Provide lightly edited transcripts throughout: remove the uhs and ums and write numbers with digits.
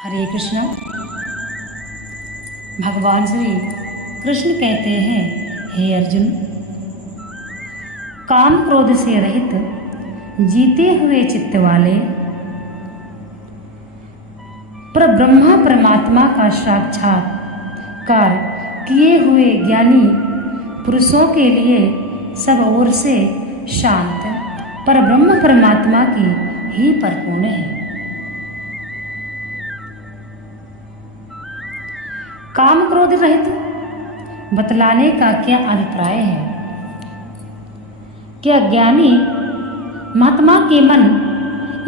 हरे कृष्णा। भगवान श्री कृष्ण कहते हैं, हे अर्जुन, काम क्रोध से रहित जीते हुए चित्त वाले पर ब्रह्मा परमात्मा का साक्षात्कार किए हुए ज्ञानी पुरुषों के लिए सब ओर से शांत पर ब्रह्म परमात्मा की ही परिपूर्ण है। काम क्रोध रहित बतलाने का क्या अभिप्राय है? क्या ज्ञानी महात्मा के मन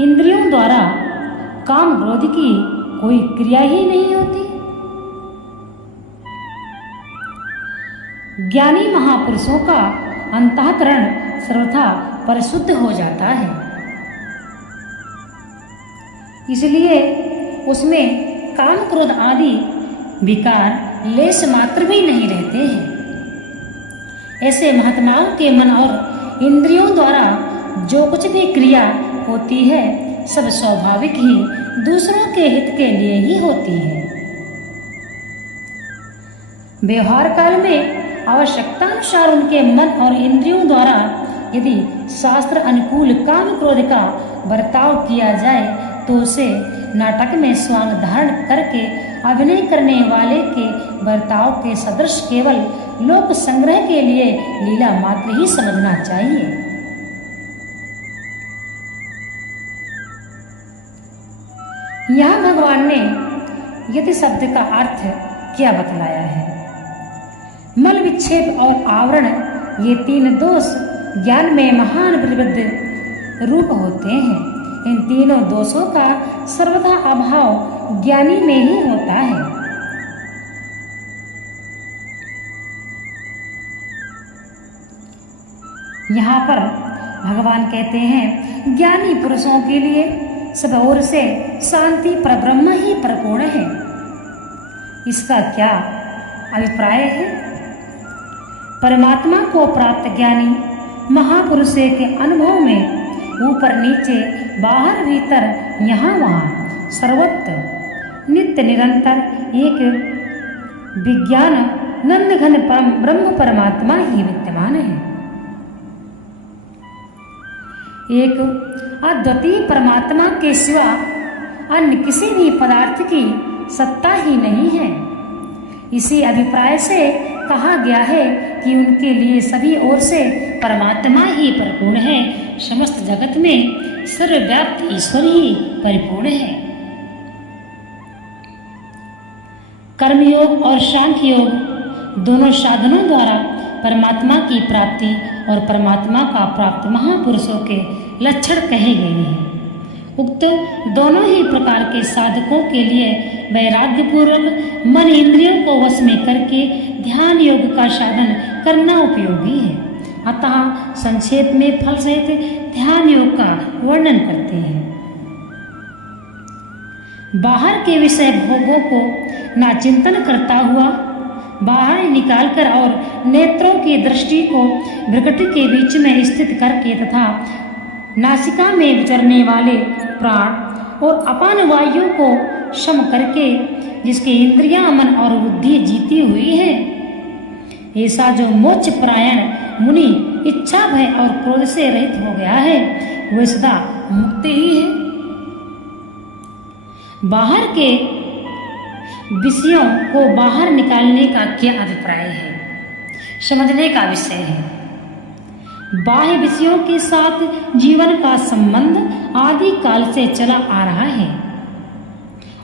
इंद्रियों द्वारा काम क्रोध की कोई क्रिया ही नहीं होती? ज्ञानी महापुरुषों का अंतःकरण सर्वथा परिशुद्ध हो जाता है, इसलिए उसमें काम क्रोध आदि विकार लेश मात्र भी नहीं रहते हैं। ऐसे महात्माओं के मन और इंद्रियों द्वारा जो कुछ भी क्रिया होती है सब स्वाभाविक ही दूसरों के हित के लिए ही होती है। व्यवहार काल में आवश्यकता अनुसार उनके मन और इंद्रियों द्वारा यदि शास्त्र अनुकूल काम क्रोध का बर्ताव किया जाए तो उसे नाटक में स्वांग धारण करके अभिनय करने वाले के बर्ताव के सदृश केवल लोक संग्रह के लिए लीला मात्र ही समझना चाहिए। यहाँ भगवान ने यदि शब्द का अर्थ क्या बतलाया है? मल विक्षेप और आवरण ये तीन दोष ज्ञान में महान प्रतिबद्ध रूप होते हैं। इन तीनों दोषों का सर्वथा अभाव ज्ञानी में ही होता है। यहाँ पर भगवान कहते हैं, ज्ञानी पुरुषों के लिए सब ओर से शांति परब्रह्म ही परिपूर्ण है। इसका क्या अभिप्राय है? परमात्मा को प्राप्त ज्ञानी महापुरुष के अनुभव में ऊपर नीचे बाहर भीतर यहाँ वहाँ सर्वत्र नित्य निरंतर एक विज्ञान नंद घन परम ब्रह्म परमात्मा ही विद्यमान है। एक अद्वितीय परमात्मा के सिवा अन्य किसी भी पदार्थ की सत्ता ही नहीं है। इसी अभिप्राय से कहा गया है कि उनके लिए सभी ओर से परमात्मा ही परिपूर्ण है। समस्त जगत में सर्वव्याप्त ईश्वर ही परिपूर्ण है। कर्मयोग और सांख्य योग दोनों साधनों द्वारा परमात्मा की प्राप्ति और परमात्मा का प्राप्त महापुरुषों के लक्षण कहे गए हैं। उक्त दोनों ही प्रकार के साधकों के लिए वैराग्य पूर्वक मन इंद्रियों को वश में करके ध्यान योग का साधन करना उपयोगी है। अतः संक्षेप में फल सहित ध्यान योग का वर्णन करते हैं। बाहर के विषय भोगों को ना चिंतन करता हुआ बाहर निकालकर और नेत्रों की दृष्टि को भ्रगट के बीच में स्थित करके तथा नासिका में विचरने वाले प्राण और अपान वायु को सम करके जिसकी इंद्रियां मन और बुद्धि जीती हुई है, ऐसा जो मोक्ष परायण मुनि इच्छा भय और क्रोध से रहित हो गया है वह सदा मुक्त ही है। बाहर के विषयों को बाहर निकालने का क्या अभिप्राय है? समझने का विषय है। बाह्य विषयों के साथ जीवन का संबंध आदि काल से चला आ रहा है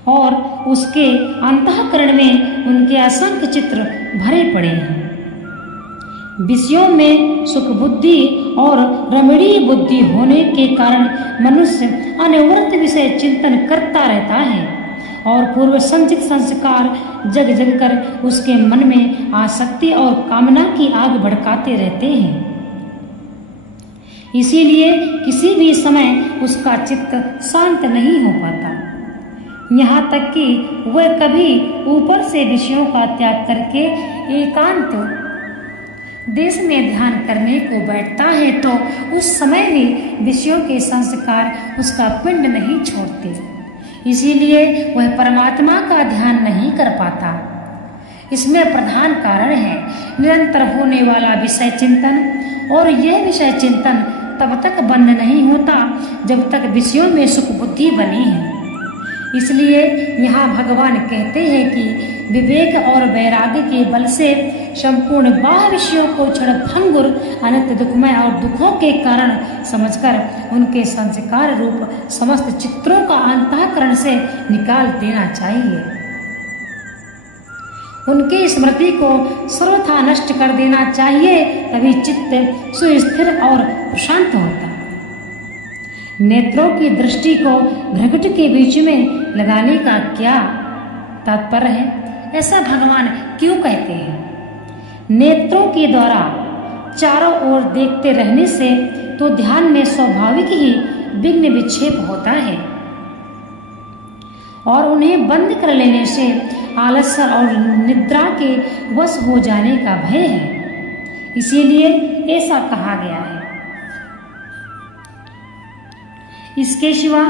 और उसके अंतःकरण में उनके असंख्य चित्र भरे पड़े हैं। विषयों में सुख बुद्धि और रमणीय बुद्धि होने के कारण मनुष्य अनवरत विषय चिंतन करता रहता है और पूर्व संचित संस्कार जग जग कर उसके मन में आसक्ति और कामना की आग भड़काते रहते हैं। इसीलिए किसी भी समय उसका चित्त शांत नहीं हो पाता, यहाँ तक कि वह कभी ऊपर से विषयों का त्याग करके एकांत देश में ध्यान करने को बैठता है तो उस समय भी विषयों के संस्कार उसका पिंड नहीं छोड़ते। इसीलिए वह परमात्मा का ध्यान नहीं कर पाता। इसमें प्रधान कारण है निरंतर होने वाला विषय चिंतन, और यह विषय चिंतन तब तक बंद नहीं होता जब तक विषयों में सुख बुद्धि बनी है। इसलिए यहाँ भगवान कहते हैं कि विवेक और वैराग्य के बल से संपूर्ण बाह्य विषयों को क्षणभंगुर अनंत दुखमय और दुखों के कारण समझकर उनके संस्कार रूप समस्त चित्रों का अंतःकरण से निकाल देना चाहिए। उनकी स्मृति को सर्वथा नष्ट कर देना चाहिए, तभी चित्त सुस्थिर और प्रशांत होता। नेत्रों की दृष्टि को घृघट के बीच में लगाने का क्या तात्पर्य है? ऐसा भगवान क्यों कहते हैं? नेत्रों के द्वारा चारों ओर देखते रहने से तो ध्यान में स्वाभाविक ही विघ्न विक्षेप होता है, और उन्हें बंद कर लेने से आलस्य और निद्रा के वश हो जाने का भय है। इसीलिए ऐसा कहा गया है। इसके सिवा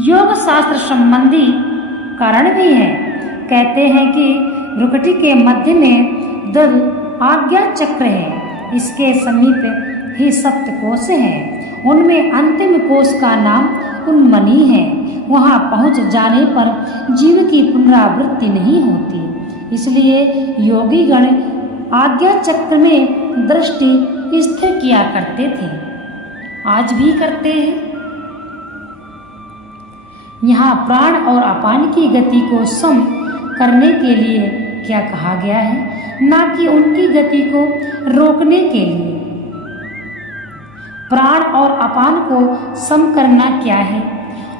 योग शास्त्र संबंधी कारण भी है। कहते हैं कि भ्रुकुटी के मध्य में दल आज्ञा चक्र है, इसके समीप ही सप्त कोश है, उनमें अंतिम कोश का नाम उन्मनी है। वहां पहुंच जाने पर जीव की पुनरावृत्ति नहीं होती, इसलिए योगी गण आज्ञा चक्र में दृष्टि स्थिर किया करते थे, आज भी करते हैं। यहाँ प्राण और अपान की गति को सम करने के लिए क्या कहा गया है, ना कि उनकी गति को रोकने के लिए। प्राण और अपान को सम करना क्या है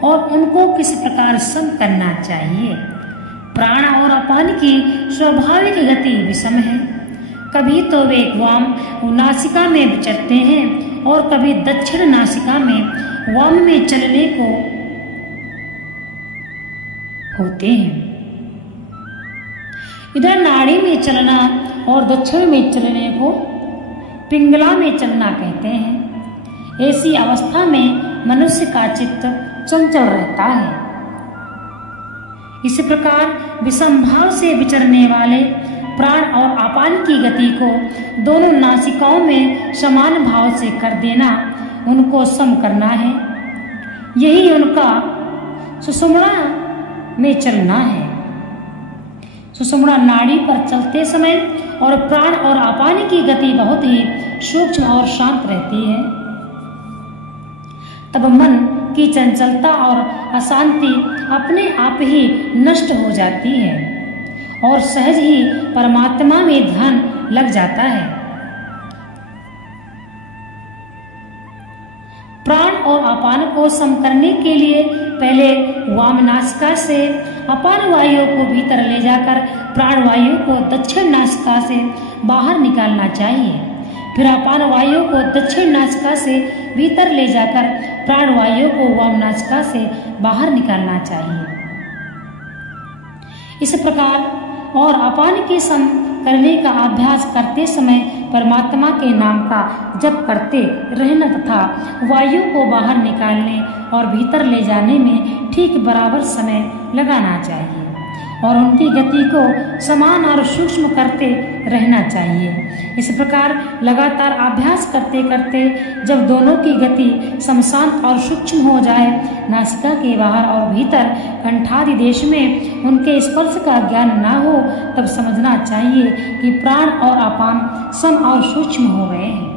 और उनको किस प्रकार सम करना चाहिए? प्राण और अपान की स्वाभाविक गति विषम है। कभी तो वे वाम नासिका में विचरते हैं और कभी दक्षिण नासिका में वाम में चलने को होते हैं। इधर नाड़ी में चलना और दक्षिण में चलने को पिंगला में चलना कहते हैं। ऐसी अवस्था में मनुष्य का चित्त चंचल रहता है। इस प्रकार विषम भाव से विचरने वाले प्राण और अपान की गति को दोनों नासिकाओं में समान भाव से कर देना, उनको सम करना है। यही उनका सुषुम्ना में चलना है। सुषुम्ना नाड़ी पर चलते समय और प्राण और अपान की गति बहुत ही सूक्ष्म और शांत रहती है। तब मन की चंचलता और अशांति अपने आप ही नष्ट हो जाती है और सहज ही परमात्मा में ध्यान लग जाता है। प्राण और अपान को सम करने के लिए पहले वाम नासिका से अपान वायु को भीतर ले जाकर प्राण वायु को दक्षिण नासिका से बाहर निकालना चाहिए। फिर अपान वायु को दक्षिण नासिका से भीतर ले जाकर प्राण वायु को वाम नासिका से बाहर निकालना चाहिए। इस प्रकार और अपान के सम करने का अभ्यास करते समय परमात्मा के नाम का जप करते रहना तथा वायु को बाहर निकालने और भीतर ले जाने में ठीक बराबर समय लगाना चाहिए और उनकी गति को समान और सूक्ष्म करते रहना चाहिए। इस प्रकार लगातार अभ्यास करते करते जब दोनों की गति समशांत और सूक्ष्म हो जाए, नासिका के बाहर और भीतर कंठादि देश में उनके स्पर्श का ज्ञान ना हो, तब समझना चाहिए कि प्राण और अपान सम और सूक्ष्म हो गए हैं।